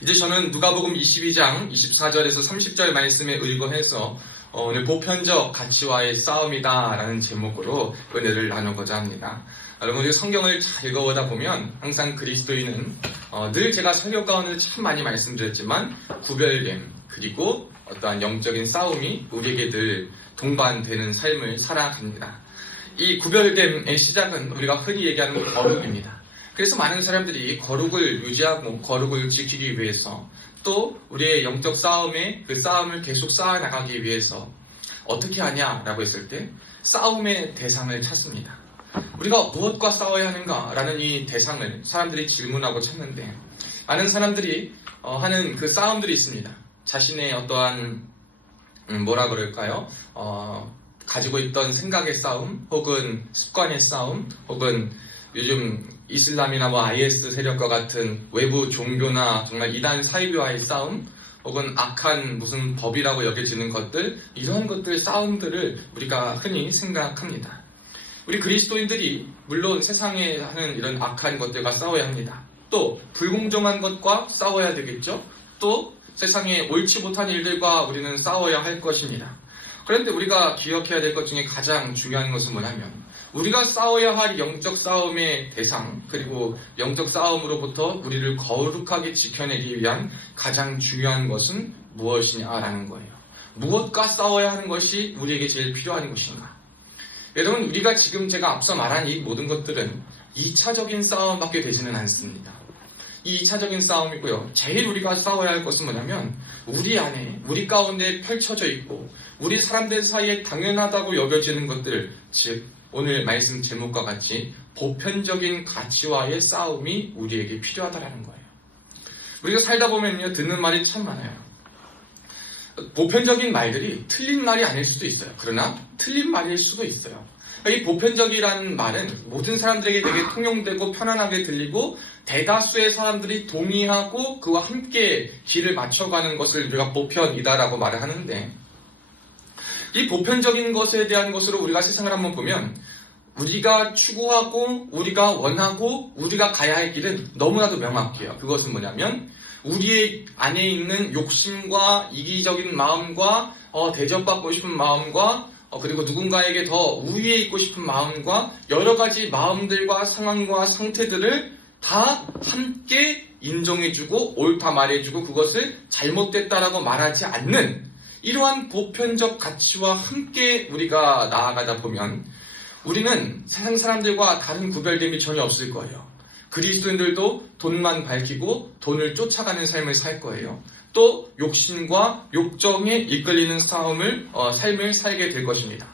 이제 저는 누가복음 22장 24절에서 30절 말씀에 의거해서 오늘 보편적 가치와의 싸움이다 라는 제목으로 은혜를 나누고자 합니다. 여러분, 우리 성경을 잘 읽어보다 보면 항상 그리스도인은 늘 제가 설교 가운데 참 많이 말씀드렸지만 구별됨 그리고 어떠한 영적인 싸움이 우리에게 늘 동반되는 삶을 살아갑니다. 이 구별됨의 시작은 우리가 흔히 얘기하는 거룩입니다. 그래서 많은 사람들이 거룩을 유지하고 거룩을 지키기 위해서 또 우리의 영적 싸움에 그 싸움을 계속 쌓아나가기 위해서 어떻게 하냐라고 했을 때 싸움의 대상을 찾습니다. 우리가 무엇과 싸워야 하는가라는 이 대상을 사람들이 질문하고 찾는데 많은 사람들이 하는 그 싸움들이 있습니다. 자신의 어떠한 뭐라 그럴까요? 가지고 있던 생각의 싸움 혹은 습관의 싸움 혹은 요즘 이슬람이나 IS 세력과 같은 외부 종교나 정말 이단 사이비와의 싸움 혹은 악한 무슨 법이라고 여겨지는 것들 이런 것들 싸움들을 우리가 흔히 생각합니다. 우리 그리스도인들이 물론 세상에 하는 이런 악한 것들과 싸워야 합니다. 또 불공정한 것과 싸워야 되겠죠. 또 세상에 옳지 못한 일들과 우리는 싸워야 할 것입니다. 그런데 우리가 기억해야 될 것 중에 가장 중요한 것은 뭐냐면 우리가 싸워야 할 영적 싸움의 대상 그리고 영적 싸움으로부터 우리를 거룩하게 지켜내기 위한 가장 중요한 것은 무엇이냐라는 거예요. 무엇과 싸워야 하는 것이 우리에게 제일 필요한 것인가? 여러분, 우리가 지금 제가 앞서 말한 이 모든 것들은 2차적인 싸움밖에 되지는 않습니다. 이 2차적인 싸움이고요. 제일 우리가 싸워야 할 것은 뭐냐면 우리 안에 우리 가운데 펼쳐져 있고 우리 사람들 사이에 당연하다고 여겨지는 것들, 즉 오늘 말씀 제목과 같이 보편적인 가치와의 싸움이 우리에게 필요하다는 거예요. 우리가 살다 보면요, 듣는 말이 참 많아요. 보편적인 말들이 틀린 말이 아닐 수도 있어요. 그러나 틀린 말일 수도 있어요. 이 보편적이라는 말은 모든 사람들에게 되게 통용되고 편안하게 들리고 대다수의 사람들이 동의하고 그와 함께 길을 맞춰가는 것을 우리가 보편이다라고 말을 하는데 이 보편적인 것에 대한 것으로 우리가 세상을 한번 보면 우리가 추구하고 우리가 원하고 우리가 가야 할 길은 너무나도 명확해요. 그것은 뭐냐면 우리의 안에 있는 욕심과 이기적인 마음과 대접받고 싶은 마음과 그리고 누군가에게 더 우위에 있고 싶은 마음과 여러 가지 마음들과 상황과 상태들을 다 함께 인정해주고 옳다 말해주고 그것을 잘못됐다라고 말하지 않는 이러한 보편적 가치와 함께 우리가 나아가다 보면 우리는 세상 사람들과 다른 구별됨이 전혀 없을 거예요. 그리스도인들도 돈만 밝히고 돈을 쫓아가는 삶을 살 거예요. 또 욕심과 욕정에 이끌리는 삶을 살게 될 것입니다.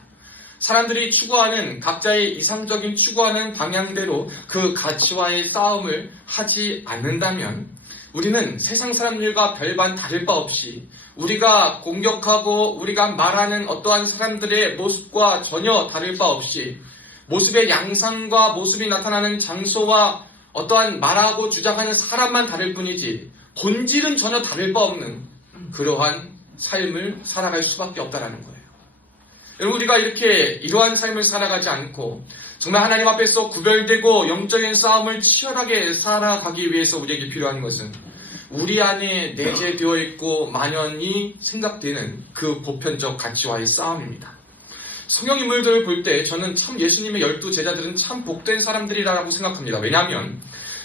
사람들이 추구하는 각자의 이상적인 추구하는 방향대로 그 가치와의 싸움을 하지 않는다면 우리는 세상 사람들과 별반 다를 바 없이 우리가 공격하고 우리가 말하는 어떠한 사람들의 모습과 전혀 다를 바 없이 모습의 양상과 모습이 나타나는 장소와 어떠한 말하고 주장하는 사람만 다를 뿐이지 본질은 전혀 다를 바 없는 그러한 삶을 살아갈 수밖에 없다는 거예요. 여러분, 우리가 이러한 삶을 살아가지 않고 정말 하나님 앞에서 구별되고 영적인 싸움을 치열하게 살아가기 위해서 우리에게 필요한 것은 우리 안에 내재되어 있고 만연히 생각되는 그 보편적 가치와의 싸움입니다. 성경 인물들을 볼 때 저는 참 예수님의 12제자들은 참 복된 사람들이라고 생각합니다. 왜냐하면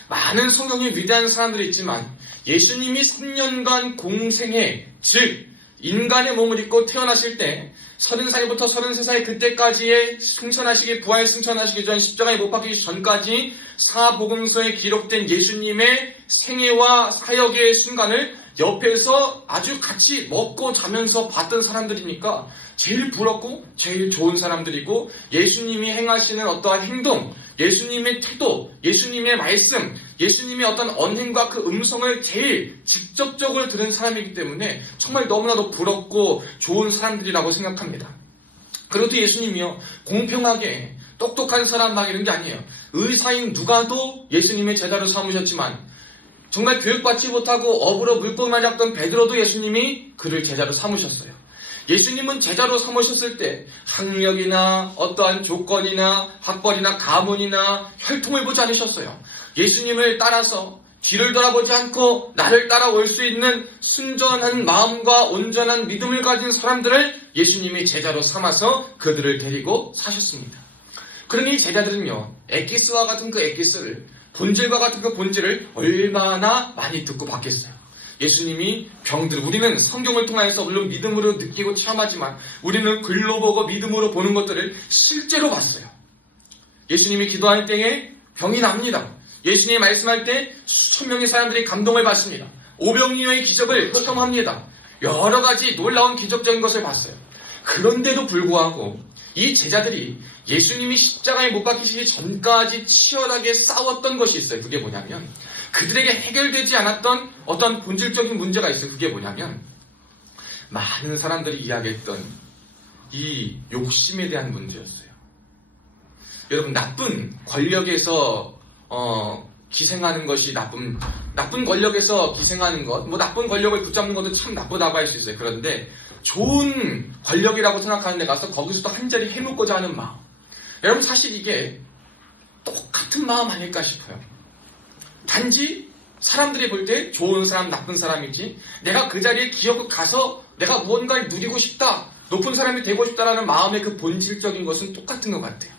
많은 성경에 위대한 사람들이 있지만 예수님이 3년간 공생애, 즉 인간의 몸을 입고 태어나실 때 30살부터 33살 그때까지의 부활 승천하시기 전 십자가에 못 박히기 전까지 사복음서에 기록된 예수님의 생애와 사역의 순간을 옆에서 아주 같이 먹고 자면서 봤던 사람들이니까 제일 부럽고 제일 좋은 사람들이고 예수님이 행하시는 어떠한 행동, 예수님의 태도, 예수님의 말씀, 예수님의 어떤 언행과 그 음성을 제일 직접적으로 들은 사람이기 때문에 정말 너무나도 부럽고 좋은 사람들이라고 생각합니다. 그래도 예수님이요, 공평하게 똑똑한 사람 막 이런 게 아니에요. 의사인 누가도 예수님의 제자로 삼으셨지만 정말 교육받지 못하고 업으로 물고기만 잡던 베드로도 예수님이 그를 제자로 삼으셨어요. 예수님은 제자로 삼으셨을 때 학력이나 어떠한 조건이나 학벌이나 가문이나 혈통을 보지 않으셨어요. 예수님을 따라서 뒤를 돌아보지 않고 나를 따라올 수 있는 순전한 마음과 온전한 믿음을 가진 사람들을 예수님이 제자로 삼아서 그들을 데리고 사셨습니다. 그러니 제자들은요, 엑기스와 같은 그 엑기스를, 본질과 같은 그 본질을 얼마나 많이 듣고 받겠어요. 예수님이 우리는 성경을 통해서 물론 믿음으로 느끼고 체험하지만 우리는 글로 보고 믿음으로 보는 것들을 실제로 봤어요. 예수님이 기도할 때에 병이 납니다. 예수님이 말씀할 때 수천 명의 사람들이 감동을 받습니다. 오병이어의 기적을 체험합니다. 여러 가지 놀라운 기적적인 것을 봤어요. 그런데도 불구하고 이 제자들이 예수님이 십자가에 못 박히시기 전까지 치열하게 싸웠던 것이 있어요. 그게 뭐냐면 그들에게 해결되지 않았던 어떤 본질적인 문제가 있어요. 그게 뭐냐면 많은 사람들이 이야기했던 이 욕심에 대한 문제였어요. 여러분, 나쁜 권력에서 기생하는 것이 나쁜 권력에서 기생하는 것, 나쁜 권력을 붙잡는 것도 참 나쁘다고 할 수 있어요. 그런데 좋은 권력이라고 생각하는 데 가서 거기서도 한 자리 해놓고자 하는 마음. 여러분, 사실 이게 똑같은 마음 아닐까 싶어요. 단지 사람들이 볼 때 좋은 사람, 나쁜 사람이지 내가 그 자리에 기어고 가서 내가 무언가를 누리고 싶다, 높은 사람이 되고 싶다라는 마음의 그 본질적인 것은 똑같은 것 같아요.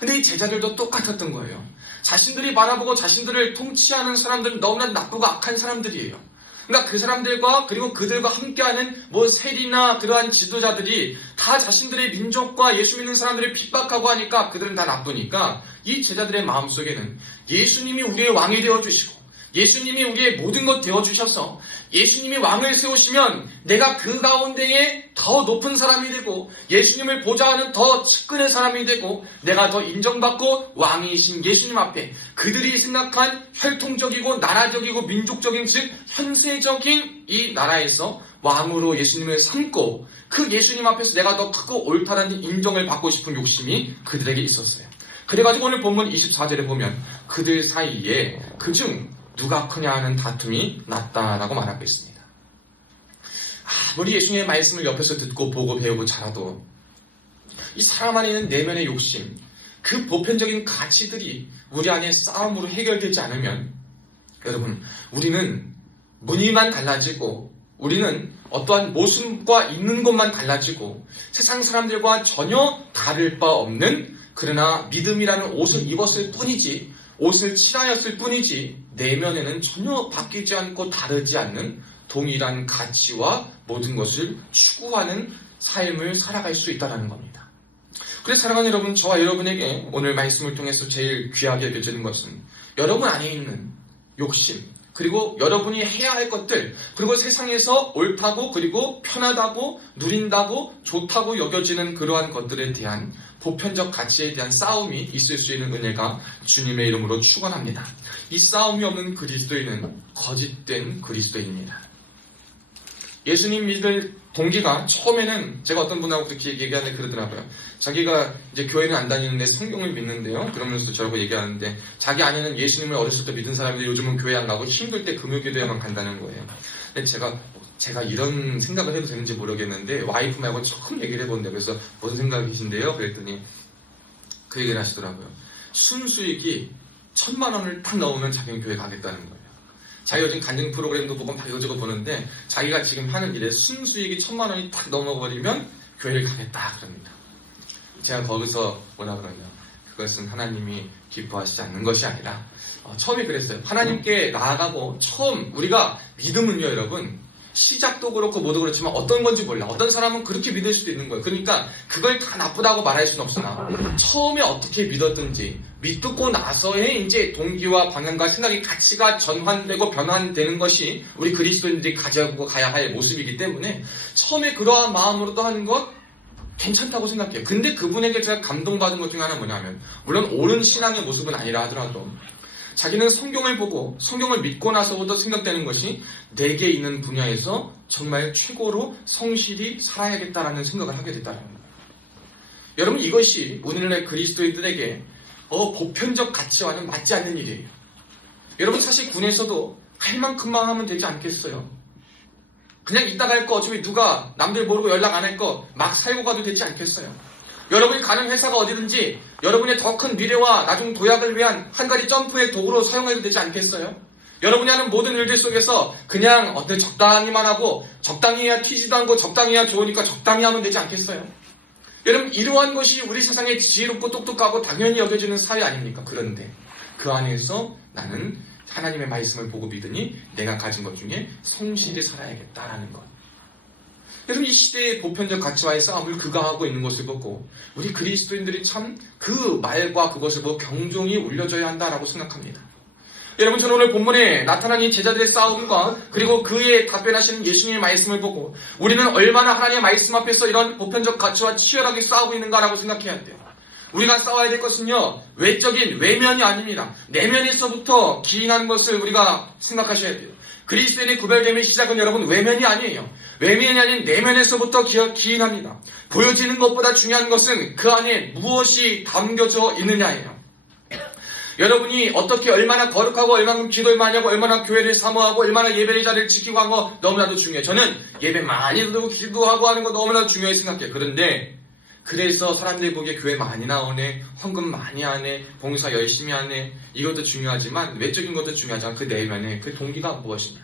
근데 이 제자들도 똑같았던 거예요. 자신들이 바라보고 자신들을 통치하는 사람들은 너무나 나쁘고 악한 사람들이에요. 그러니까 그 사람들과 그리고 그들과 함께하는 세리나 그러한 지도자들이 다 자신들의 민족과 예수 믿는 사람들을 핍박하고 하니까 그들은 다 나쁘니까 이 제자들의 마음속에는 예수님이 우리의 왕이 되어주시고 예수님이 우리의 모든 것 되어주셔서 예수님이 왕을 세우시면 내가 그 가운데에 더 높은 사람이 되고 예수님을 보좌하는 더 측근의 사람이 되고 내가 더 인정받고 왕이신 예수님 앞에 그들이 생각한 혈통적이고 나라적이고 민족적인 즉 현세적인 이 나라에서 왕으로 예수님을 삼고 그 예수님 앞에서 내가 더 크고 옳다라는 인정을 받고 싶은 욕심이 그들에게 있었어요. 그래가지고 오늘 본문 24절에 보면 그들 사이에 그중 누가 크냐 하는 다툼이 났다라고 말하고 있습니다. 아무리 예수님의 말씀을 옆에서 듣고 보고 배우고 자라도 이 사람 안에 있는 내면의 욕심, 그 보편적인 가치들이 우리 안에 싸움으로 해결되지 않으면 여러분, 우리는 무늬만 달라지고 우리는 어떠한 모습과 있는 것만 달라지고 세상 사람들과 전혀 다를 바 없는, 그러나 믿음이라는 옷을 입었을 뿐이지 옷을 칠하였을 뿐이지 내면에는 전혀 바뀌지 않고 다르지 않는 동일한 가치와 모든 것을 추구하는 삶을 살아갈 수 있다는 겁니다. 그래서 사랑하는 여러분, 저와 여러분에게 오늘 말씀을 통해서 제일 귀하게 여겨지는 것은 여러분 안에 있는 욕심, 그리고 여러분이 해야 할 것들, 그리고 세상에서 옳다고 그리고 편하다고 누린다고 좋다고 여겨지는 그러한 것들에 대한 보편적 가치에 대한 싸움이 있을 수 있는 은혜가 주님의 이름으로 축원합니다. 이 싸움이 없는 그리스도인은 거짓된 그리스도인입니다. 예수님 믿을 동기가 처음에는 제가 어떤 분하고 그렇게 얘기하는데 그러더라고요. 자기가 이제 교회는 안 다니는데 성경을 믿는데요. 그러면서 저하고 얘기하는데 자기 아내는 예수님을 어렸을 때 믿은 사람인데 요즘은 교회 안 가고 힘들 때 금요기도에만 간다는 거예요. 근데 제가 이런 생각을 해도 되는지 모르겠는데 와이프 말고 처음 얘기를 해본대요. 그래서 무슨 생각이신데요? 그랬더니 그 얘기를 하시더라고요. 순수익이 1,000만 원을 딱 넣으면 자기는 교회 가겠다는 거예요. 자기 요즘 간증 프로그램도 보고 막 이거저거 보는데 자기가 지금 하는 일에 순수익이 1,000만 원이 딱 넘어버리면 교회를 가겠다 그럽니다. 제가 거기서 뭐라 그러냐, 그것은 하나님이 기뻐하시지 않는 것이 아니라 처음에 그랬어요. 하나님께 나아가고 처음 우리가 믿음은요 여러분, 시작도 그렇고 뭐도 그렇지만 어떤 건지 몰라. 어떤 사람은 그렇게 믿을 수도 있는 거예요. 그러니까 그걸 다 나쁘다고 말할 수는 없으나 처음에 어떻게 믿었든지 믿고 나서의 이제 동기와 방향과 생각이 가치가 전환되고 변환되는 것이 우리 그리스도인들이 가지고 가야 할 모습이기 때문에 처음에 그러한 마음으로도 하는 것 괜찮다고 생각해요. 근데 그분에게 제가 감동받은 것 중에 하나는 뭐냐면, 물론 옳은 신앙의 모습은 아니라 하더라도 자기는 성경을 보고 성경을 믿고 나서부터 생각되는 것이 내게 있는 분야에서 정말 최고로 성실히 살아야겠다라는 생각을 하게 됐다는 거예요. 여러분, 이것이 오늘날 그리스도인들에게 보편적 가치와는 맞지 않는 일이에요. 여러분, 사실 군에서도 할 만큼만 하면 되지 않겠어요? 그냥 이따 갈 거 어차피 누가 남들 모르고 연락 안 할 거 막 살고 가도 되지 않겠어요? 여러분이 가는 회사가 어디든지 여러분의 더 큰 미래와 나중 도약을 위한 한 가지 점프의 도구로 사용해도 되지 않겠어요? 여러분이 하는 모든 일들 속에서 그냥 어떻게 적당히만 하고 적당히 해야 튀지도 않고 적당히 해야 좋으니까 적당히 하면 되지 않겠어요? 여러분 이러한 것이 우리 세상에 지혜롭고 똑똑하고 당연히 여겨지는 사회 아닙니까? 그런데 그 안에서 나는 하나님의 말씀을 보고 믿으니 내가 가진 것 중에 성실히 살아야겠다라는 것. 여러분 이 시대의 보편적 가치와의 싸움을 그가하고 있는 것을 보고 우리 그리스도인들이 참 그 말과 그것을 보고 경종이 울려져야 한다라고 생각합니다. 여러분 저는 오늘 본문에 나타난 이 제자들의 싸움과 그리고 그에 답변하시는 예수님의 말씀을 보고 우리는 얼마나 하나님의 말씀 앞에서 이런 보편적 가치와 치열하게 싸우고 있는가라고 생각해야 돼요. 우리가 싸워야 될 것은요 외적인 외면이 아닙니다. 내면에서부터 기인하는 것을 우리가 생각하셔야 돼요. 그리스도인의 구별됨의 시작은 여러분 외면이 아니에요. 외면이 아닌 내면에서부터 기인합니다. 보여지는 것보다 중요한 것은 그 안에 무엇이 담겨져 있느냐예요. 여러분이 어떻게 얼마나 거룩하고 얼마나 기도를 많이 하고 얼마나 교회를 사모하고 얼마나 예배의 자리를 지키고 한 거 너무나도 중요해요. 저는 예배 많이 드리고 기도하고 하는 거 너무나도 중요하게 생각해요. 그런데 그래서 사람들이 보기에 교회 많이 나오네, 헌금 많이 하네, 봉사 열심히 하네, 이것도 중요하지만 외적인 것도 중요하지만 그 내면에 그 동기가 무엇이냐.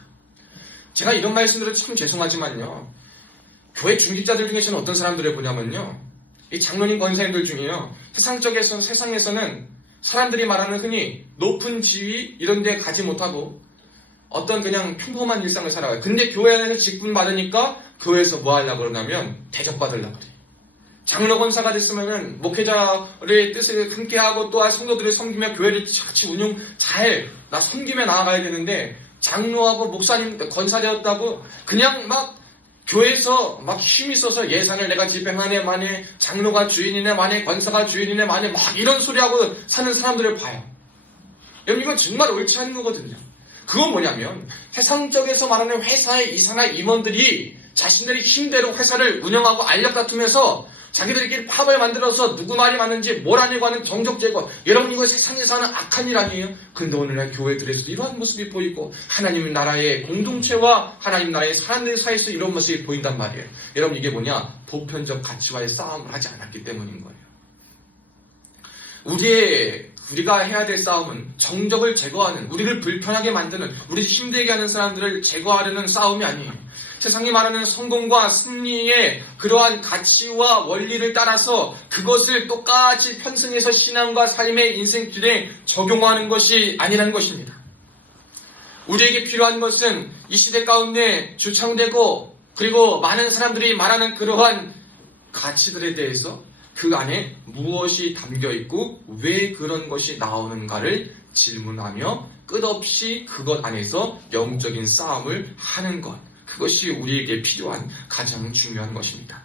제가 이런 말씀들은 참 죄송하지만요, 교회 중직자들 중에서는 어떤 사람들을 보냐면요, 이 장로님 권사님들 중에요, 세상에서는 사람들이 말하는 흔히 높은 지위 이런 데 가지 못하고 어떤 그냥 평범한 일상을 살아가요. 근데 교회 안에서 직분 받으니까 교회에서 뭐 하려고 그러냐면 대접받으려고 그래요. 장로 권사가 됐으면은 목회자의 뜻을 함께하고 또한 성도들을 섬기며 교회를 같이 나 섬기며 나아가야 되는데 장로하고 목사님 권사 되었다고 그냥 막 교회에서 막 힘이 있어서 예산을 내가 집행하네 만에 장로가 주인이네 만에 권사가 주인이네 만에 막 이런 소리하고 사는 사람들을 봐요. 여러분 이건 정말 옳지 않은 거거든요. 그건 뭐냐면 세상적에서 말하는 회사의 이사나 임원들이 자신들이 힘대로 회사를 운영하고 알력 다투면서 자기들끼리 팝을 만들어서 누구 말이 맞는지 몰아내고 하는 정적 제거. 여러분 이거 세상에서 하는 악한 일 아니에요? 근데 오늘날 교회들에서도 이러한 모습이 보이고 하나님 나라의 공동체와 하나님 나라의 사람들 사이에서 이런 모습이 보인단 말이에요. 여러분 이게 뭐냐? 보편적 가치와의 싸움을 하지 않았기 때문인 거예요. 우리가 해야 될 싸움은 정적을 제거하는, 우리를 불편하게 만드는, 우리 힘들게 하는 사람들을 제거하려는 싸움이 아니에요. 세상이 말하는 성공과 승리의 그러한 가치와 원리를 따라서 그것을 똑같이 편승해서 신앙과 삶의 인생길에 적용하는 것이 아니라는 것입니다. 우리에게 필요한 것은 이 시대 가운데 주창되고 그리고 많은 사람들이 말하는 그러한 가치들에 대해서 그 안에 무엇이 담겨있고 왜 그런 것이 나오는가를 질문하며 끝없이 그것 안에서 영적인 싸움을 하는 것. 그것이 우리에게 필요한 가장 중요한 것입니다.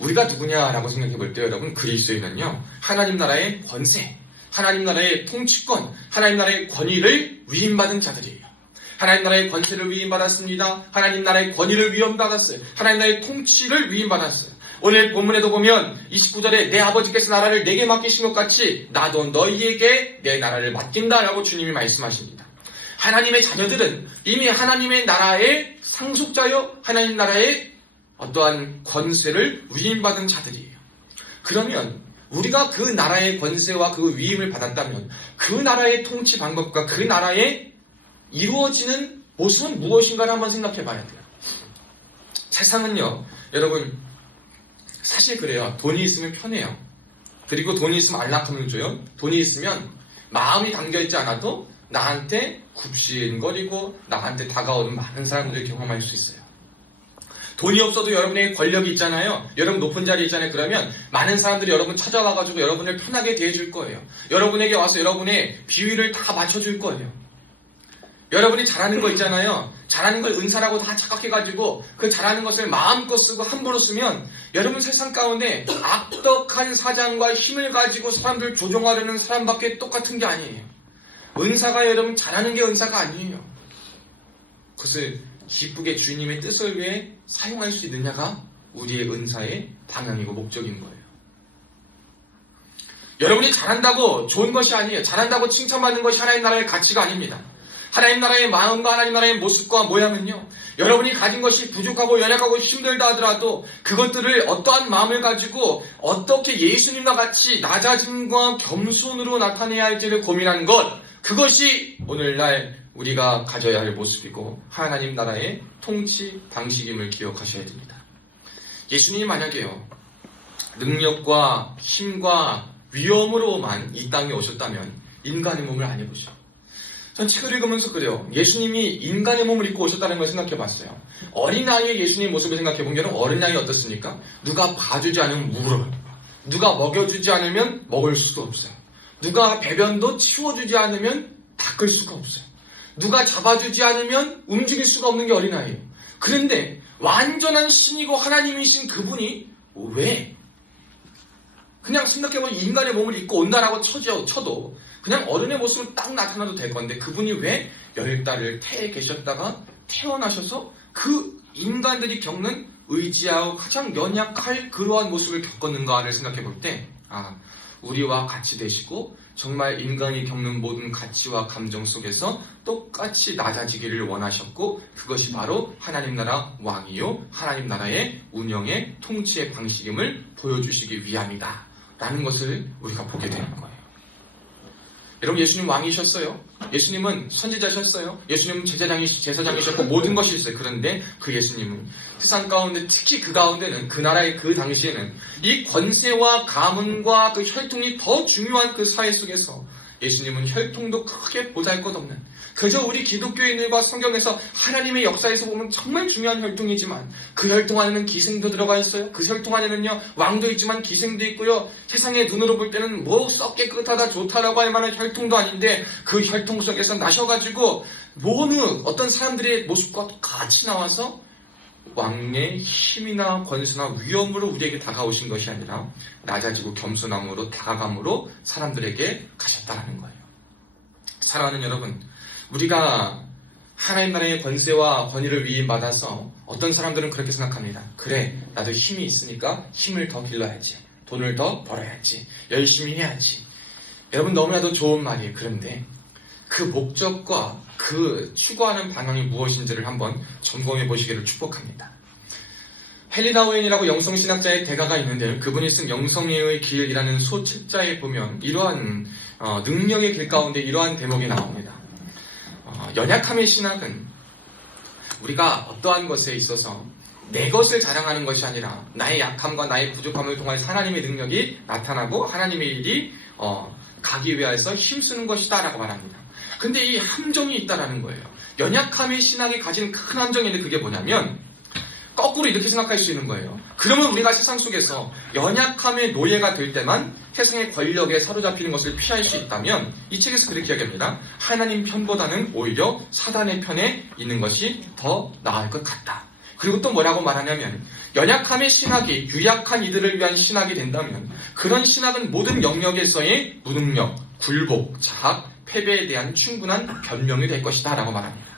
우리가 누구냐라고 생각해 볼 때 여러분 그리스도인은요 하나님 나라의 권세, 하나님 나라의 통치권, 하나님 나라의 권위를 위임받은 자들이에요. 하나님 나라의 권세를 위임받았습니다. 하나님 나라의 권위를 위임받았어요. 하나님 나라의 통치를 위임받았어요. 오늘 본문에도 보면 29절에 내 아버지께서 나라를 내게 맡기신 것 같이 나도 너희에게 내 나라를 맡긴다라고 주님이 말씀하십니다. 하나님의 자녀들은 이미 하나님의 나라의 상속자요 하나님 나라의 어떠한 권세를 위임받은 자들이에요. 그러면 우리가 그 나라의 권세와 그 위임을 받았다면 그 나라의 통치 방법과 그 나라에 이루어지는 모습은 무엇인가를 한번 생각해 봐야 돼요. 세상은요 여러분 사실 그래요. 돈이 있으면 편해요. 그리고 돈이 있으면 안락함을 줘요. 돈이 있으면 마음이 담겨있지 않아도 나한테 굽신거리고 나한테 다가오는 많은 사람들을 경험할 수 있어요. 돈이 없어도 여러분의 권력이 있잖아요. 여러분 높은 자리에 있잖아요. 그러면 많은 사람들이 여러분 찾아와가지고 여러분을 편하게 대해줄 거예요. 여러분에게 와서 여러분의 비위를 다 맞춰줄 거예요. 여러분이 잘하는 거 있잖아요. 잘하는 걸 은사라고 다 착각해가지고 그 잘하는 것을 마음껏 쓰고 함부로 쓰면 여러분 세상 가운데 악덕한 사장과 힘을 가지고 사람들 조종하려는 사람밖에 똑같은 게 아니에요. 은사가 여러분 잘하는 게 은사가 아니에요. 그것을 기쁘게 주님의 뜻을 위해 사용할 수 있느냐가 우리의 은사의 방향이고 목적인 거예요. 여러분이 잘한다고 좋은 것이 아니에요. 잘한다고 칭찬받는 것이 하나님 나라의 가치가 아닙니다. 하나님 나라의 마음과 하나님 나라의 모습과 모양은요, 여러분이 가진 것이 부족하고 연약하고 힘들다 하더라도 그것들을 어떠한 마음을 가지고 어떻게 예수님과 같이 낮아짐과 겸손으로 나타내야 할지를 고민하는 것, 그것이 오늘날 우리가 가져야 할 모습이고 하나님 나라의 통치 방식임을 기억하셔야 됩니다. 예수님이 만약에요, 능력과 힘과 위엄으로만 이 땅에 오셨다면 인간의 몸을 안 입으셔. 전 책을 읽으면서 그래요. 예수님이 인간의 몸을 입고 오셨다는 걸 생각해 봤어요. 어린아이의 예수님 모습을 생각해 본 게는 어린아이 어떻습니까? 누가 봐주지 않으면 울어요. 누가 먹여주지 않으면 먹을 수가 없어요. 누가 배변도 치워주지 않으면 닦을 수가 없어요. 누가 잡아주지 않으면 움직일 수가 없는 게 어린아이예요. 그런데 완전한 신이고 하나님이신 그분이 왜 그냥 생각해보면 인간의 몸을 입고 온다라고 쳐도 그냥 어른의 모습으로 딱 나타나도 될 건데 그분이 왜 10달을 태에 계셨다가 태어나셔서 그 인간들이 겪는 의지하고 가장 연약할 그러한 모습을 겪었는가를 생각해 볼 때 우리와 같이 되시고 정말 인간이 겪는 모든 가치와 감정 속에서 똑같이 낮아지기를 원하셨고 그것이 바로 하나님 나라 왕이요 하나님 나라의 운영의 통치의 방식임을 보여주시기 위함이다 라는 것을 우리가 보게 되는 거예요. 여러분, 예수님 왕이셨어요. 예수님은 선지자셨어요. 예수님은 제사장이셨고 모든 것이 있어요. 그런데 그 예수님은 세상 가운데 특히 그 가운데는 그 나라의 그 당시에는 이 권세와 가문과 그 혈통이 더 중요한 그 사회 속에서 예수님은 혈통도 크게 보잘것없는 그저 우리 기독교인들과 성경에서 하나님의 역사에서 보면 정말 중요한 혈통이지만 그 혈통 안에는 기생도 들어가 있어요. 그 혈통 안에는요 왕도 있지만 기생도 있고요. 세상의 눈으로 볼 때는 뭐 썩 깨끗하다 좋다라고 할 만한 혈통도 아닌데 그 혈통 속에서 나셔가지고 어떤 사람들의 모습과 똑같이 나와서 왕의 힘이나 권세나 위엄으로 우리에게 다가오신 것이 아니라 낮아지고 겸손함으로 다가감으로 사람들에게 가셨다는 거예요. 사랑하는 여러분, 우리가 하나님 나라의 권세와 권위를 위임받아서 어떤 사람들은 그렇게 생각합니다. 그래, 나도 힘이 있으니까 힘을 더 길러야지, 돈을 더 벌어야지, 열심히 해야지. 여러분, 너무나도 좋은 말이에요. 그런데 그 목적과 그 추구하는 방향이 무엇인지를 한번 점검해 보시기를 축복합니다. 헨리 나우엔이라고 영성신학자의 대가가 있는데요. 그분이 쓴 영성의 길이라는 소책자에 보면 이러한 능력의 길 가운데 이러한 대목이 나옵니다. 연약함의 신학은 우리가 어떠한 것에 있어서 내 것을 자랑하는 것이 아니라 나의 약함과 나의 부족함을 통해 하나님의 능력이 나타나고 하나님의 일이 가기 위해서 힘쓰는 것이다 라고 말합니다. 근데 이 함정이 있다라는 거예요. 연약함의 신학이 가진 큰 함정인데 그게 뭐냐면 거꾸로 이렇게 생각할 수 있는 거예요. 그러면 우리가 세상 속에서 연약함의 노예가 될 때만 세상의 권력에 사로잡히는 것을 피할 수 있다면 이 책에서 그렇게 이야기합니다. 하나님 편보다는 오히려 사단의 편에 있는 것이 더 나을 것 같다. 그리고 또 뭐라고 말하냐면 연약함의 신학이 유약한 이들을 위한 신학이 된다면 그런 신학은 모든 영역에서의 무능력, 굴복, 자학, 패배에 대한 충분한 변명이 될 것이다 라고 말합니다.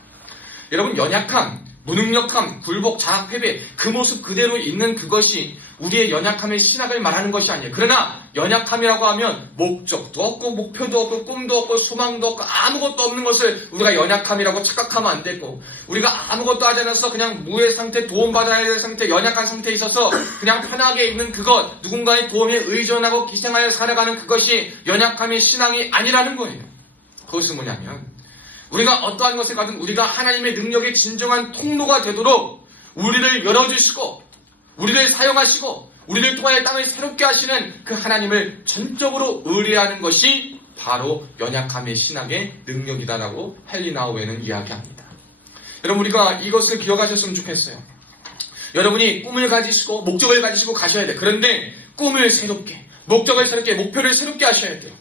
여러분, 연약함, 무능력함, 굴복, 자학, 패배 그 모습 그대로 있는 그것이 우리의 연약함의 신학을 말하는 것이 아니에요. 그러나 연약함이라고 하면 목적도 없고 목표도 없고 꿈도 없고 소망도 없고 아무것도 없는 것을 우리가 연약함이라고 착각하면 안 되고 우리가 아무것도 하지 않아서 그냥 무의 상태, 도움받아야 될 상태, 연약한 상태에 있어서 그냥 편하게 있는 그것, 누군가의 도움에 의존하고 기생하여 살아가는 그것이 연약함의 신앙이 아니라는 거예요. 그것은 뭐냐면 우리가 어떠한 것을 가든 우리가 하나님의 능력의 진정한 통로가 되도록 우리를 열어주시고 우리를 사용하시고 우리를 통하여 땅을 새롭게 하시는 그 하나님을 전적으로 의뢰하는 것이 바로 연약함의 신학의 능력이다라고 헨리 나우엔은 이야기합니다. 여러분, 우리가 이것을 기억하셨으면 좋겠어요. 여러분이 꿈을 가지시고 목적을 가지시고 가셔야 돼요. 그런데 꿈을 새롭게, 목적을 새롭게, 목표를 새롭게 하셔야 돼요.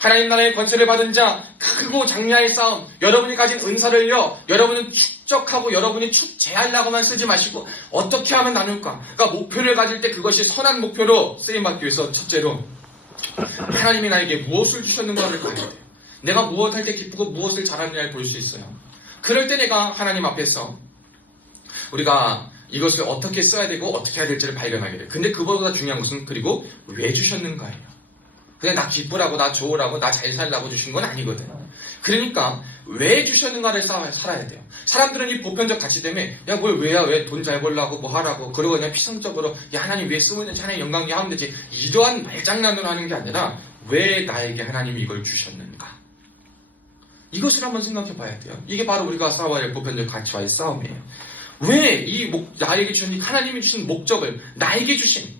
하나님 나라의 권세를 받은 자, 크고 장려의 싸움, 여러분이 가진 은사를요, 여러분은 축적하고 여러분이 축제하려고만 쓰지 마시고 어떻게 하면 나눌까? 그러니까 목표를 가질 때 그것이 선한 목표로 쓰임받기 위해서 첫째로 하나님이 나에게 무엇을 주셨는가를 봐야 돼요. 내가 무엇할 때 기쁘고 무엇을 잘하느냐를 볼 수 있어요. 그럴 때 내가 하나님 앞에서 우리가 이것을 어떻게 써야 되고 어떻게 해야 될지를 발견하게 돼요. 근데 그보다 중요한 것은 그리고 왜 주셨는가예요. 그냥 나 기쁘라고, 나 좋으라고, 나 잘 살라고 주신 건 아니거든요. 그러니까 왜 주셨는가를 살아야 돼요. 사람들은 이 보편적 가치 때문에 야 뭘 왜야, 왜 돈 잘 벌라고 뭐 하라고 그러고 그냥 피상적으로 야 하나님 왜 쓰고 있는지 하나님 영광이 하면 되지 이러한 말장난으로 하는 게 아니라 왜 나에게 하나님이 이걸 주셨는가. 이것을 한번 생각해 봐야 돼요. 이게 바로 우리가 싸워야 할 보편적 가치와의 싸움이에요. 왜 나에게 주신, 하나님이 주신 목적을 나에게 주신,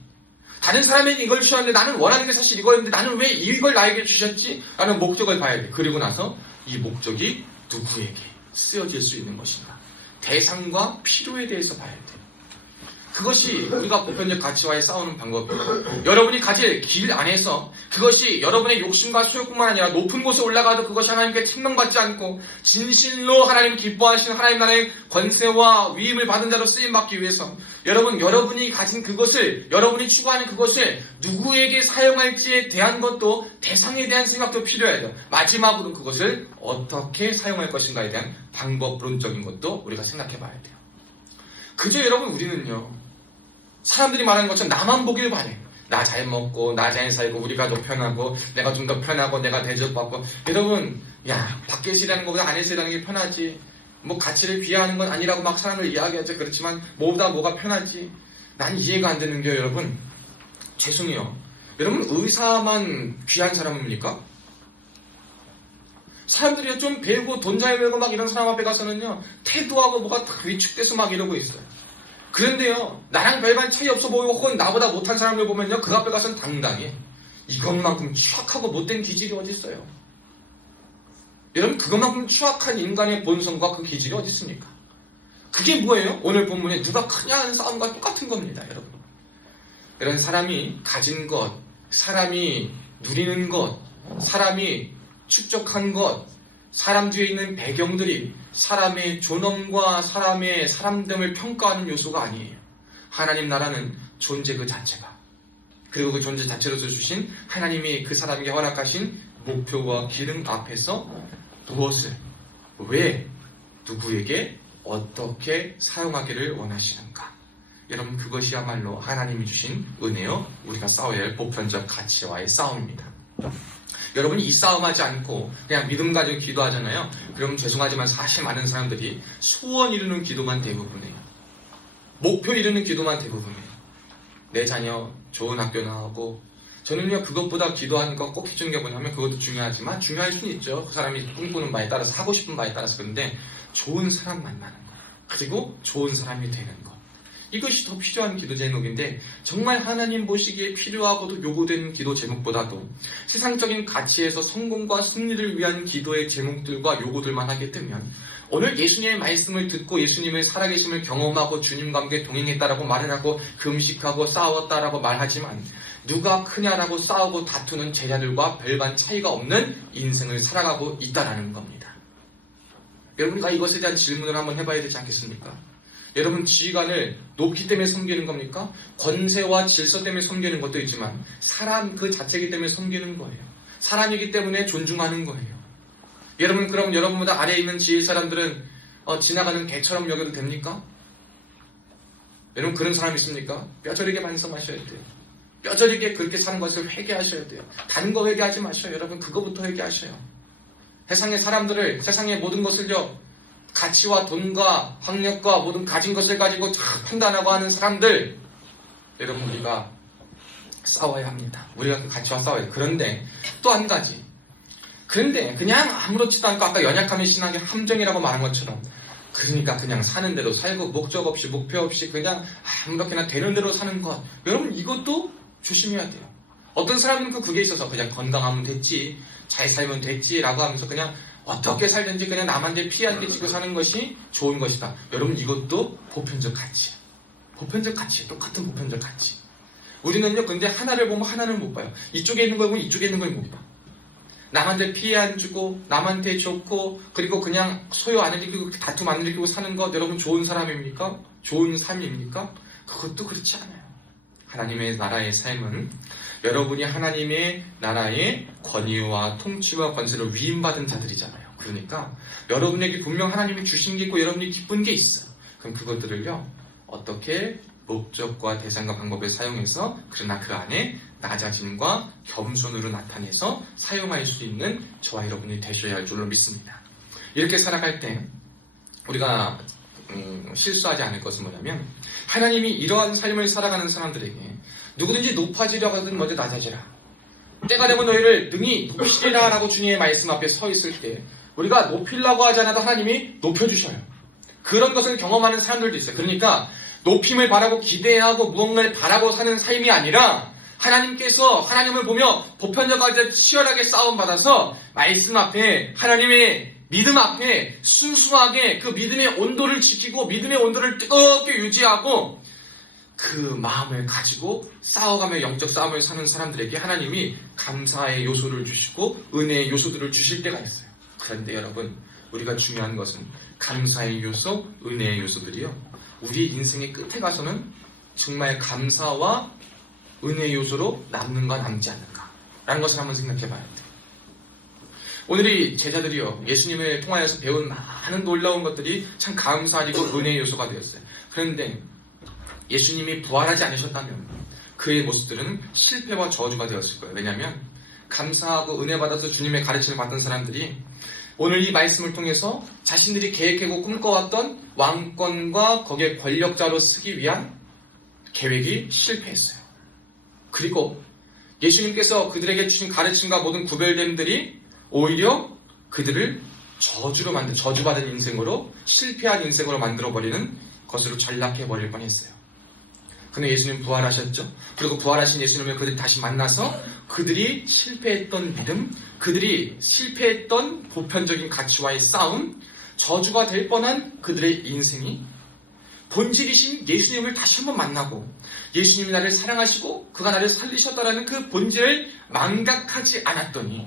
다른 사람에게 이걸 주셨는데 나는 원하는 게 사실 이거였는데 나는 왜 이걸 나에게 주셨지? 라는 목적을 봐야 돼. 그리고 나서 이 목적이 누구에게 쓰여질 수 있는 것인가? 대상과 필요에 대해서 봐야 돼. 그것이 우리가 보편적 가치와의 싸우는 방법이에요. 여러분이 가질 길 안에서 그것이 여러분의 욕심과 소욕뿐만 아니라 높은 곳에 올라가도 그것이 하나님께 책망받지 않고 진실로 하나님 기뻐하시는 하나님 나라의 권세와 위임을 받은 자로 쓰임받기 위해서 여러분이 가진 그것을, 여러분이 추구하는 그것을 누구에게 사용할지에 대한 것도, 대상에 대한 생각도 필요해요. 마지막으로 그것을 어떻게 사용할 것인가에 대한 방법론적인 것도 우리가 생각해 봐야 돼요. 그저 여러분, 우리는요, 사람들이 말하는 것처럼 나만 보길 바래. 나 잘 먹고 나 잘 살고 우리가 더 편하고 내가 좀 더 편하고 내가 대접받고. 여러분, 밖에서 일하는 것보다 안에서 일하는 게 편하지. 뭐 가치를 비하하는 건 아니라고 막 사람을 이야기하죠. 그렇지만 뭐가 편하지. 난 이해가 안 되는 게, 여러분, 죄송해요. 여러분, 의사만 귀한 사람입니까? 사람들이 좀 배우고 돈 잘 벌고 막 이런 사람 앞에 가서는요, 태도하고 뭐가 다 위축돼서 막 이러고 있어요. 그런데요, 나랑 별반 차이 없어 보이고 혹은 나보다 못한 사람을 보면요, 그 앞에 가서는 당당해. 이것만큼 추악하고 못된 기질이 어디 있어요? 여러분, 그것만큼 추악한 인간의 본성과 그 기질이 어디 있습니까? 그게 뭐예요? 오늘 본문에 누가 크냐 하는 싸움과 똑같은 겁니다, 여러분. 이런 사람이 가진 것, 사람이 누리는 것, 사람이 축적한 것, 사람 뒤에 있는 배경들이 사람의 존엄과 사람의 사람됨을 평가하는 요소가 아니에요. 하나님 나라는 존재 그 자체가, 그리고 그 존재 자체로서 주신 하나님이 그 사람에게 허락하신 목표와 기능 앞에서 무엇을, 왜, 누구에게 어떻게 사용하기를 원하시는가. 여러분, 그것이야말로 하나님이 주신 은혜요, 우리가 싸워야 할 보편적 가치와의 싸움입니다. 여러분이 이 싸움하지 않고 그냥 믿음 가지고 기도하잖아요. 그럼 죄송하지만 사실 많은 사람들이 소원 이루는 기도만 대부분이에요. 목표 이루는 기도만 대부분이에요. 내 자녀 좋은 학교 나오고. 저는요, 그것보다 기도하는 거 꼭 해주는 게 뭐냐면, 그것도 중요하지만 중요할 수는 있죠. 그 사람이 꿈꾸는 바에 따라서, 하고 싶은 바에 따라서. 그런데 좋은 사람 만나는 거, 그리고 좋은 사람이 되는 거, 이것이 더 필요한 기도 제목인데, 정말 하나님 보시기에 필요하고도 요구되는 기도 제목보다도 세상적인 가치에서 성공과 승리를 위한 기도의 제목들과 요구들만 하게 되면, 오늘 예수님의 말씀을 듣고 예수님의 살아계심을 경험하고 주님과 함께 동행했다라고 말을 하고 금식하고 싸웠다라고 말하지만, 누가 크냐라고 싸우고 다투는 제자들과 별반 차이가 없는 인생을 살아가고 있다라는 겁니다. 여러분과 이것에 대한 질문을 한번 해봐야 되지 않겠습니까? 여러분, 지휘관을 높이 때문에 섬기는 겁니까? 권세와 질서 때문에 섬기는 것도 있지만 사람 그 자체이기 때문에 섬기는 거예요. 사람이기 때문에 존중하는 거예요. 여러분, 그럼 여러분보다 아래에 있는 지휘 사람들은 지나가는 개처럼 여겨도 됩니까? 여러분, 그런 사람 있습니까? 뼈저리게 반성하셔야 돼요. 뼈저리게 그렇게 사는 것을 회개하셔야 돼요. 다른 거 회개하지 마셔요. 여러분, 그거부터 회개하셔요. 세상의 사람들을, 세상의 모든 것을요, 가치와 돈과 학력과 모든 가진 것을 가지고 다 판단하고 하는 사람들, 여러분, 우리가 싸워야 합니다. 우리가 그 가치와 싸워야 돼요. 그런데 또 한 가지, 그런데 그냥 아무렇지도 않고 아까 연약함의 신앙의 함정이라고 말한 것처럼, 그러니까 그냥 사는 대로 살고 목적 없이 목표 없이 그냥 아무렇게나 되는 대로 사는 것, 여러분, 이것도 조심해야 돼요. 어떤 사람은 그게 있어서 그냥 건강하면 됐지, 잘 살면 됐지 라고 하면서 그냥 어떻게 살든지 그냥 남한테 피해 안 끼치고 사는 것이 좋은 것이다. 여러분, 이것도 보편적 가치, 보편적 가치, 똑같은 보편적 가치. 우리는요, 근데 하나를 보면 하나는 못 봐요. 이쪽에 있는 걸 보면 이쪽에 있는 걸 못 봐. 남한테 피해 안 주고 남한테 좋고 그리고 그냥 소요 안 일으키고 다툼 안 일으키고 사는 것, 여러분, 좋은 사람입니까? 좋은 삶입니까? 그것도 그렇지 않아요. 하나님의 나라의 삶은 여러분이 하나님의 나라의 권위와 통치와 권세를 위임받은 자들이잖아요. 그러니까 여러분에게 분명 하나님이 주신 게 있고 여러분이 기쁜 게 있어요. 그럼 그것들을요, 어떻게 목적과 대상과 방법을 사용해서, 그러나 그 안에 낮아짐과 겸손으로 나타내서 사용할 수 있는 저와 여러분이 되셔야 할 줄로 믿습니다. 이렇게 살아갈 때 우리가 실수하지 않을 것은 뭐냐면, 하나님이 이러한 삶을 살아가는 사람들에게 누구든지 높아지려고 하든 먼저 낮아지라, 때가 되면 너희를 능히 높이리라 라고 주님의 말씀 앞에 서 있을 때 우리가 높이려고 하지 않아도 하나님이 높여주셔요. 그런 것을 경험하는 사람들도 있어요. 그러니까 높임을 바라고 기대하고 무언가를 바라고 사는 삶이 아니라 하나님께서 하나님을 보며 보편적으로 치열하게 싸움받아서 말씀 앞에 하나님의 믿음 앞에 순수하게 그 믿음의 온도를 지키고 믿음의 온도를 뜨겁게 유지하고 그 마음을 가지고 싸워가며 영적 싸움을 사는 사람들에게 하나님이 감사의 요소를 주시고 은혜의 요소들을 주실 때가 있어요. 그런데 여러분, 우리가 중요한 것은 감사의 요소, 은혜의 요소들이요, 우리 인생의 끝에 가서는 정말 감사와 은혜의 요소로 남는가 남지 않는가 라는 것을 한번 생각해 봐야 돼요. 오늘 이 제자들이요, 예수님을 통하여서 배운 많은 놀라운 것들이 참 감사하고 은혜의 요소가 되었어요. 그런데 예수님이 부활하지 않으셨다면 그의 모습들은 실패와 저주가 되었을 거예요. 왜냐하면 감사하고 은혜 받아서 주님의 가르침을 받던 사람들이 오늘 이 말씀을 통해서 자신들이 계획하고 꿈꿔왔던 왕권과 거기에 권력자로 쓰기 위한 계획이 실패했어요. 그리고 예수님께서 그들에게 주신 가르침과 모든 구별됨들이 오히려 그들을 저주받은 인생으로, 실패한 인생으로 만들어버리는 것으로 전락해버릴 뻔했어요. 근데 예수님 부활하셨죠. 그리고 부활하신 예수님을 그들이 다시 만나서 그들이 실패했던 믿음, 그들이 실패했던 보편적인 가치와의 싸움, 저주가 될 뻔한 그들의 인생이 본질이신 예수님을 다시 한번 만나고 예수님이 나를 사랑하시고 그가 나를 살리셨다라는 그 본질을 망각하지 않았더니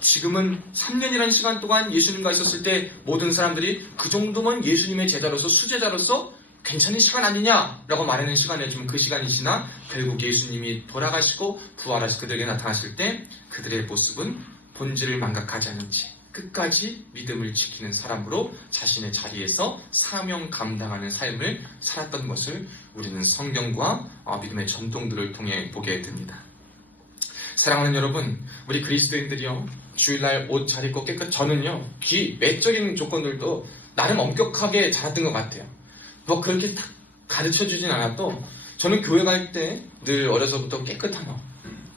지금은 3년이라는 시간 동안 예수님과 있었을 때 모든 사람들이 그 정도면 예수님의 제자로서, 수제자로서 괜찮은 시간 아니냐라고 말하는 시간이지만 그 시간이 지나 결국 예수님이 돌아가시고 부활하시 그들에게 나타나실 때 그들의 모습은 본질을 망각하지 않은 채 끝까지 믿음을 지키는 사람으로 자신의 자리에서 사명 감당하는 삶을 살았던 것을 우리는 성경과 믿음의 전통들을 통해 보게 됩니다. 사랑하는 여러분, 우리 그리스도인들이요, 주일날 옷 잘 입고 저는요, 외적인 조건들도 나름 엄격하게 자랐던 것 같아요. 뭐 그렇게 딱 가르쳐주진 않아도 저는 교회 갈 때 늘 어려서부터 깨끗한 옷,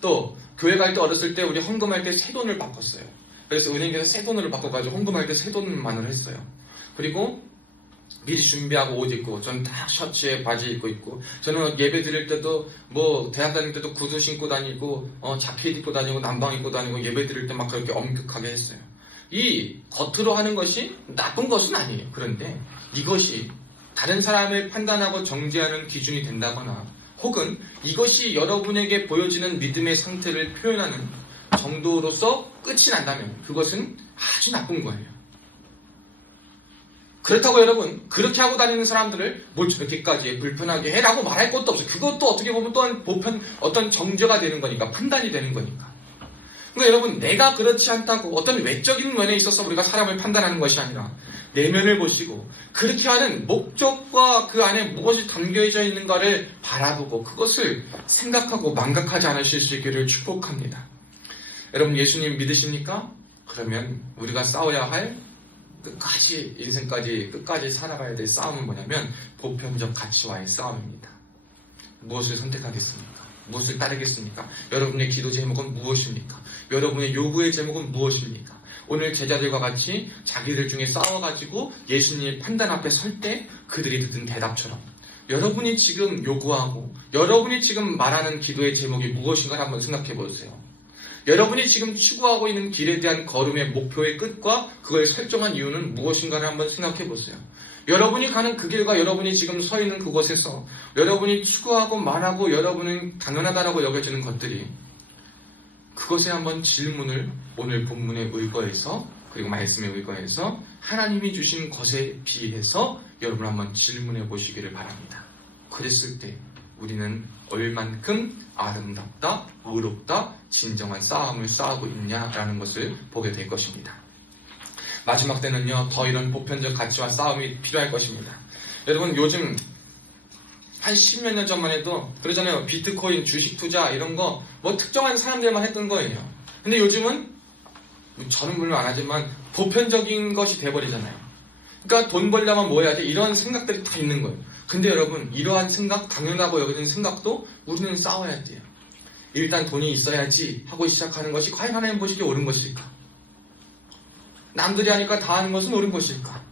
또 교회 갈 때 어렸을 때 우리 헌금할 때 새 돈을 바꿨어요. 그래서 은행에서 새 돈으로 바꿔가지고 헌금할 때 새 돈만을 했어요. 그리고 미리 준비하고 옷 입고, 저는 딱 셔츠에 바지 입고 있고, 저는 예배 드릴 때도 뭐 대학 다닐 때도 구두 신고 다니고 자켓 입고 다니고 난방 입고 다니고 예배 드릴 때 막 그렇게 엄격하게 했어요. 이 겉으로 하는 것이 나쁜 것은 아니에요. 그런데 이것이 다른 사람을 판단하고 정죄하는 기준이 된다거나 혹은 이것이 여러분에게 보여지는 믿음의 상태를 표현하는 정도로서 끝이 난다면 그것은 아주 나쁜 거예요. 그렇다고 여러분, 그렇게 하고 다니는 사람들을 뭘 저렇게까지 불편하게 해라고 말할 것도 없어요. 그것도 어떻게 보면 또한 어떤 정죄가 되는 거니까, 판단이 되는 거니까. 그러니까 여러분, 내가 그렇지 않다고 어떤 외적인 면에 있어서 우리가 사람을 판단하는 것이 아니라 내면을 보시고 그렇게 하는 목적과 그 안에 무엇이 담겨져 있는가를 바라보고 그것을 생각하고 망각하지 않으실 수 있기를 축복합니다. 여러분, 예수님 믿으십니까? 그러면 우리가 싸워야 할 끝까지, 인생까지 끝까지 살아가야 될 싸움은 뭐냐면 보편적 가치와의 싸움입니다. 무엇을 선택하겠습니까? 무엇을 따르겠습니까? 여러분의 기도 제목은 무엇입니까? 여러분의 요구의 제목은 무엇입니까? 오늘 제자들과 같이 자기들 중에 싸워가지고 예수님의 판단 앞에 설 때 그들이 듣는 대답처럼 여러분이 지금 요구하고 여러분이 지금 말하는 기도의 제목이 무엇인가 한번 생각해 보세요. 여러분이 지금 추구하고 있는 길에 대한 걸음의 목표의 끝과 그걸 설정한 이유는 무엇인가를 한번 생각해 보세요. 여러분이 가는 그 길과 여러분이 지금 서 있는 그곳에서 여러분이 추구하고 말하고 여러분은 당연하다라고 여겨지는 것들이, 그것에 한번 질문을 오늘 본문에 의거해서 그리고 말씀에 의거해서 하나님이 주신 것에 비해서 여러분 한번 질문해 보시기를 바랍니다. 그랬을 때 우리는 얼만큼 아름답다, 의롭다, 진정한 싸움을 싸우고 있냐라는 것을 보게 될 것입니다. 마지막 때는요, 더 이런 보편적 가치와 싸움이 필요할 것입니다. 여러분, 요즘 한 10몇 년 전만 해도 그러잖아요. 비트코인, 주식 투자 이런 거 뭐 특정한 사람들만 했던 거예요. 근데 요즘은 저는 물론 안 하지만 보편적인 것이 돼버리잖아요. 그러니까 돈 벌려면 뭐 해야지, 이런 생각들이 다 있는 거예요. 근데 여러분, 이러한 생각, 당연하고 여기는 생각도 우리는 싸워야 돼요. 일단 돈이 있어야지 하고 시작하는 것이 과연 하나님 보시기에 옳은 것일까? 남들이 하니까 다 하는 것은 옳은 것일까?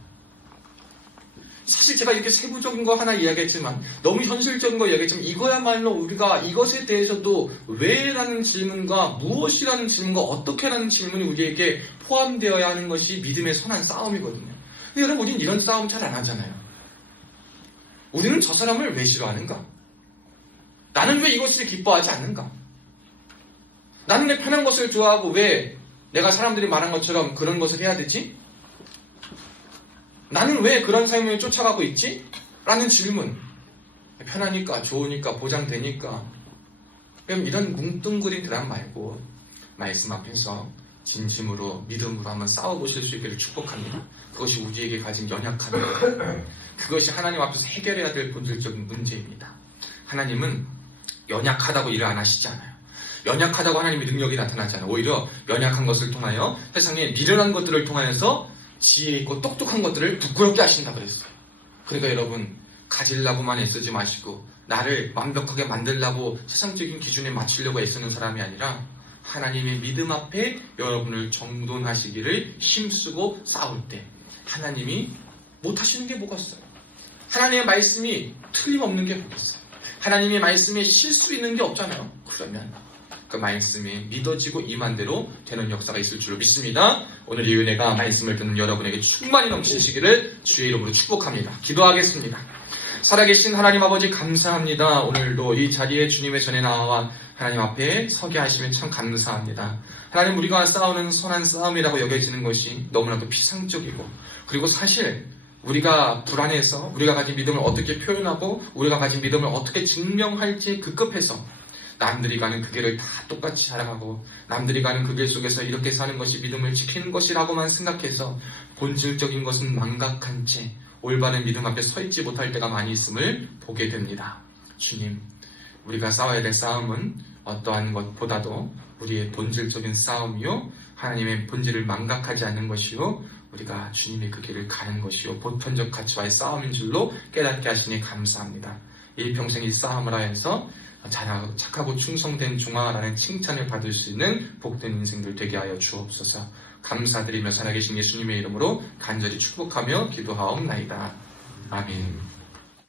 사실 제가 이렇게 세부적인 거 하나 이야기했지만 너무 현실적인 거 이야기했지만 이거야말로 우리가 이것에 대해서도 왜라는 질문과 무엇이라는 질문과 어떻게라는 질문이 우리에게 포함되어야 하는 것이 믿음의 선한 싸움이거든요. 근데 여러분 우리는 이런 싸움 잘 안 하잖아요. 우리는 저 사람을 왜 싫어하는가? 나는 왜 이것을 기뻐하지 않는가? 나는 왜 편한 것을 좋아하고 왜 내가 사람들이 말한 것처럼 그런 것을 해야 되지? 나는 왜 그런 삶을 쫓아가고 있지? 라는 질문. 편하니까, 좋으니까, 보장되니까. 그럼 이런 뭉뚱그린 드람 말고 말씀 앞에서 진심으로 믿음으로 한번 싸워보실 수 있기를 축복합니다. 그것이 우리에게 가진 연약함입니다. 그것이 하나님 앞에서 해결해야 될 본질적인 문제입니다. 하나님은 연약하다고 일을 안 하시지 않아요. 연약하다고 하나님의 능력이 나타나지 않아요. 오히려 연약한 것을 통하여 세상에 미련한 것들을 통하여서 지혜 있고 똑똑한 것들을 부끄럽게 하신다 그랬어요. 그러니까 여러분 가지려고만 애쓰지 마시고 나를 완벽하게 만들려고 세상적인 기준에 맞추려고 애쓰는 사람이 아니라 하나님의 믿음 앞에 여러분을 정돈하시기를 힘쓰고 싸울 때 하나님이 못하시는 게 뭐가 있어요? 하나님의 말씀이 틀림없는 게 뭐가 있어요? 하나님의 말씀에 실수 있는 게 없잖아요. 그러면 그 말씀이 믿어지고 임한 대로 되는 역사가 있을 줄로 믿습니다. 오늘 이 은혜가 말씀을 듣는 여러분에게 충만히 넘치시기를 주의 이름으로 축복합니다. 기도하겠습니다. 살아계신 하나님 아버지 감사합니다. 오늘도 이 자리에 주님의 전에 나와 하나님 앞에 서게 하시면 참 감사합니다. 하나님 우리가 싸우는 선한 싸움이라고 여겨지는 것이 너무나도 피상적이고 그리고 사실 우리가 불안해서 우리가 가진 믿음을 어떻게 표현하고 우리가 가진 믿음을 어떻게 증명할지 급급해서 남들이 가는 그 길을 다 똑같이 살아가고 남들이 가는 그 길 속에서 이렇게 사는 것이 믿음을 지키는 것이라고만 생각해서 본질적인 것은 망각한 채 올바른 믿음 앞에 서 있지 못할 때가 많이 있음을 보게 됩니다. 주님, 우리가 싸워야 될 싸움은 어떠한 것보다도 우리의 본질적인 싸움이요 하나님의 본질을 망각하지 않는 것이요 우리가 주님의 그 길을 가는 것이요 보편적 가치와의 싸움인 줄로 깨닫게 하시니 감사합니다. 일평생 이 싸움을 하여서 착하고 충성된 종아라는 칭찬을 받을 수 있는 복된 인생들 되게 하여 주옵소서. 감사드리며 살아계신 예수님의 이름으로 간절히 축복하며 기도하옵나이다. 아멘.